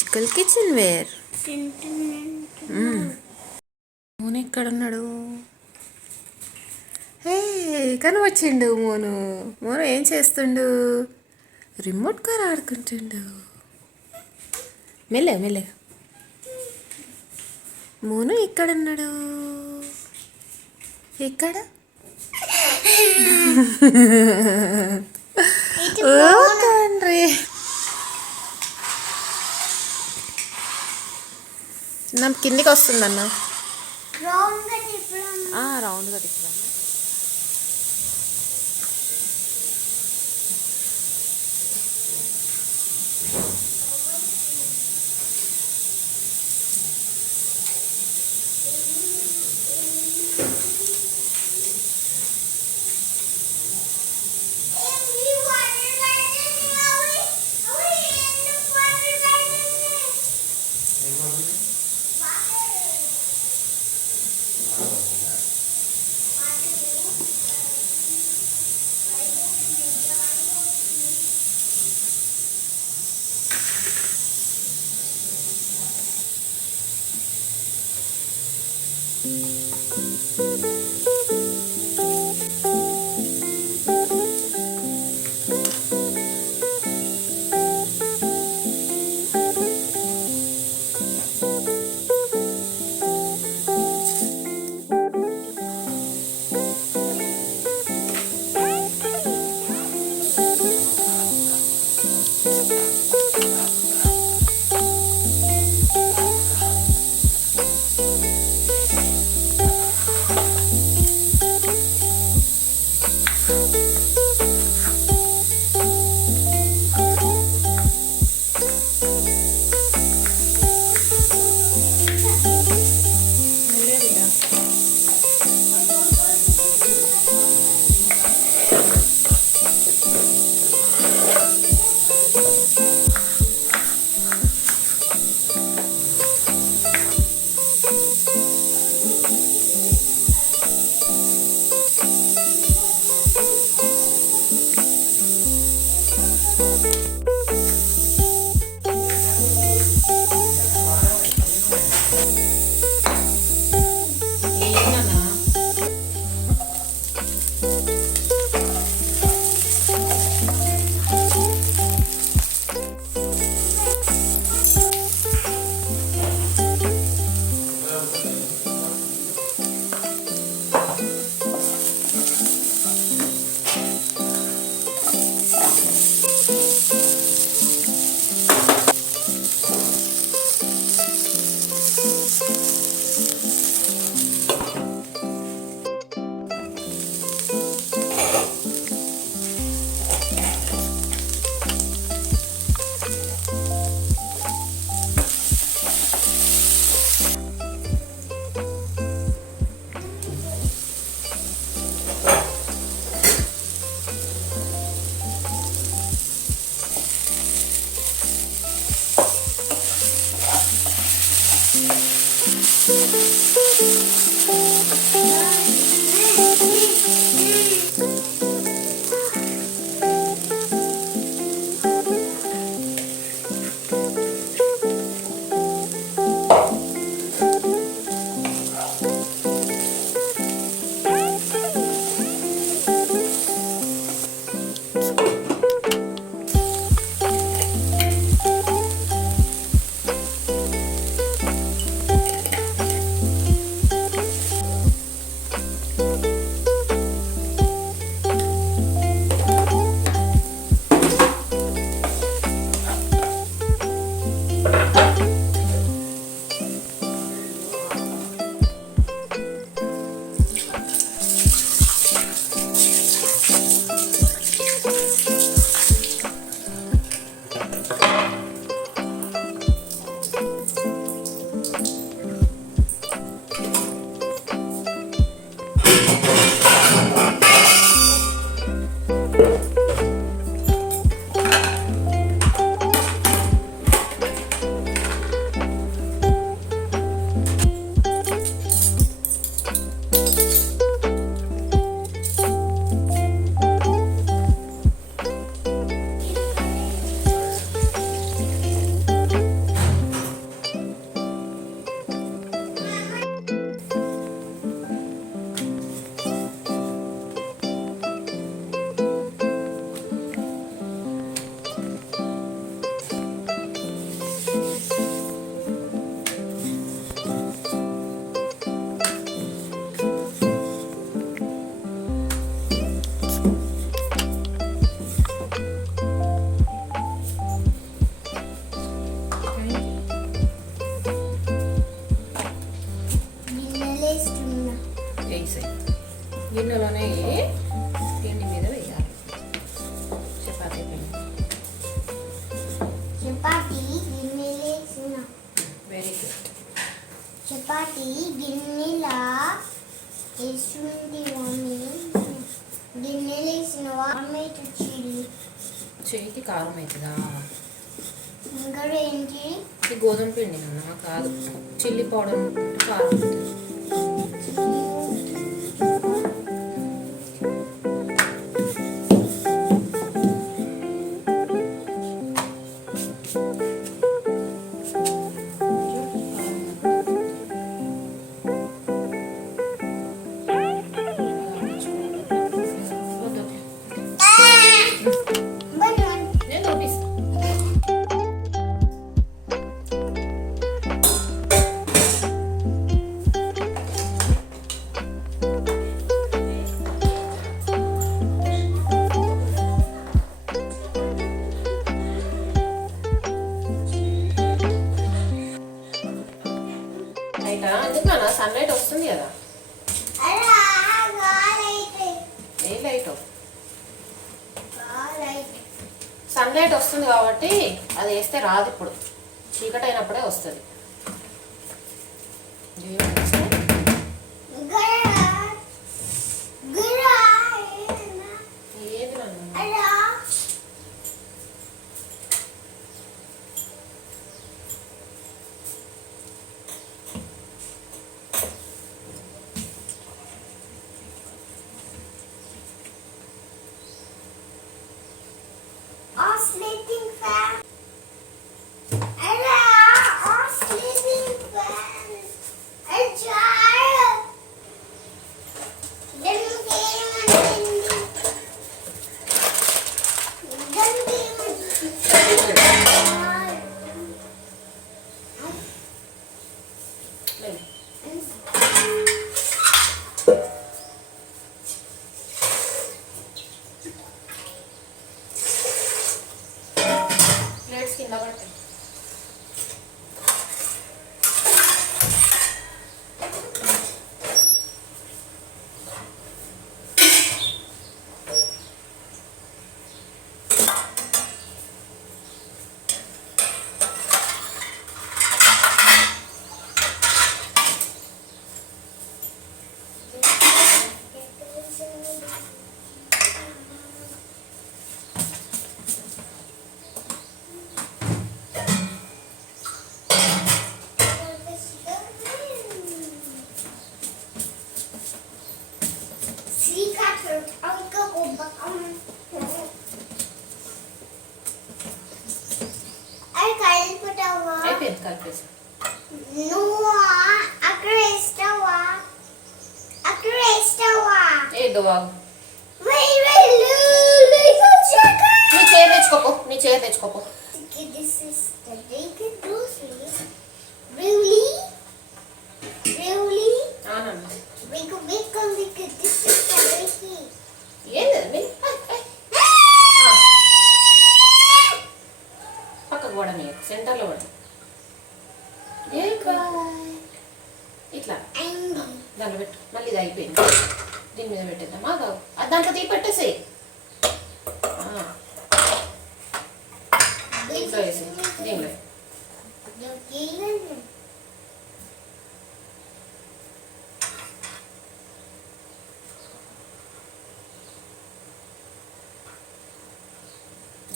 Magical kitchen ware. Monu ఎక్కడున్నాడు? హే, కనివచ్చిండు మోను. మోను ఏం చేస్తుండు? రిమోట్ కార్ ఆడుకుంటుండు. మెల్లగా మెల్లగా. మోను ఎక్కడున్నాడు? ఎక్కడ? ఓ తండ్రి, నా కిందికి వస్తుందన్న. రౌండ్గా తిప్పుదాం. గిన్నెలోనే పిండి మీద వేయాలి చపాతీ పిండి. చపాతీ గిన్నెలేసిన వెరీ గుడ్. చపాతీ గిన్నెలా వేసింది మమ్మీ. గిన్నెలేసిన టమాటో చిల్లీ. చేయికి కారం అవుతుందా? ఇంకా ఏంటి? ఇది గోధుమ పిండి నాన్న, కాదు చిల్లీ పౌడర్ కారం అవుతుంది. నేను పంపిస్తాను. ఎందుకన్నా సన్లైట్ వస్తుంది కదా. ఏ లైట్? సన్లైట్ వస్తుంది కాబట్టి అది వేస్తే రాదు. ఇప్పుడు చీకటి అయినప్పుడే వస్తుంది. ఏది నన్ను Oscillating fan. Oscillating fan. A jar. Plates కింద పడతాయి. అయిపోయింది కలిపేసి. ఏదో నీ చైర్ తెచ్చుకోపో, నీ chair తెచ్చుకోపో. This is the naked grocery. Really? Really? అవునమ్మా. This is the naked. ఏంటండి పక్కకు కూడా నీ సెంటర్లో కూడా ఇట్లా దాంట్లో పెట్టు. మళ్ళీ ఇది అయిపోయింది. దీని మీద పెట్టేద్దామా? దాంట్లో తీ పెట్టేసేయి. దీంట్లో వేసి దీంట్లో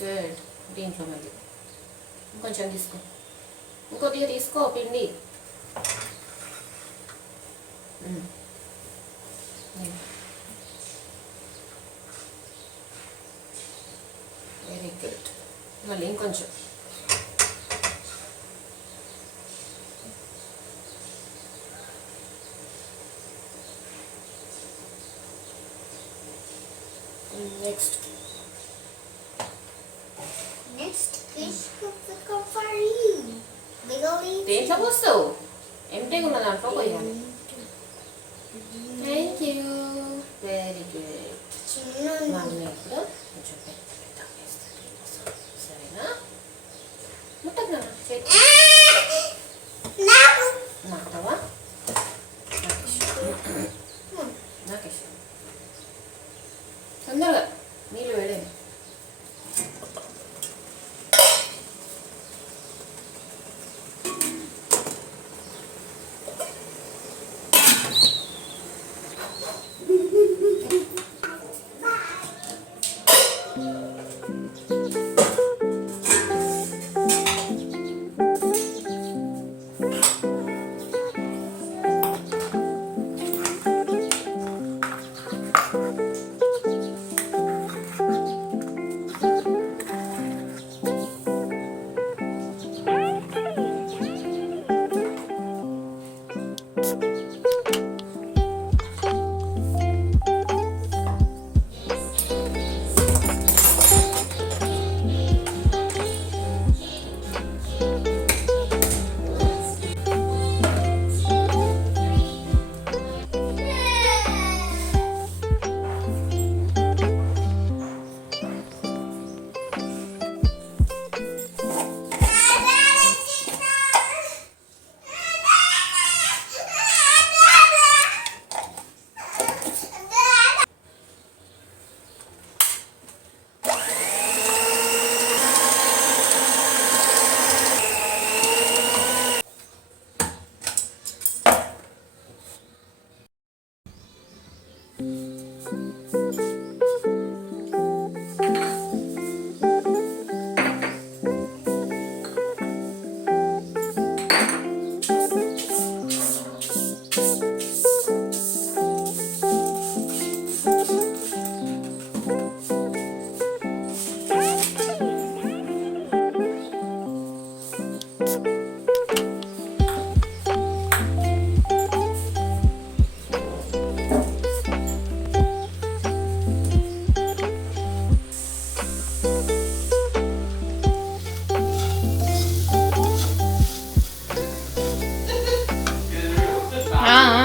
గుడ్. దీంట్లో మళ్ళీ ఇంకొంచెం తీసుకో, ఇంకొద్దిగా తీసుకో పిండి. Very good. మళ్ళీ ఇంకొంచెం. Next fish cook for you. దేంట్లో పోస్తావు? ఎంటీగా ఉన్న దాంట్లో పోయాలి. Thank you. Very good. Mummy ఇప్పుడు కొంచెం పెద్ద వేస్తాను. సరేనా? ముట్టకు నాన్న. నాకుతావా? నాకు ఇష్టం. ఆ, ఆ.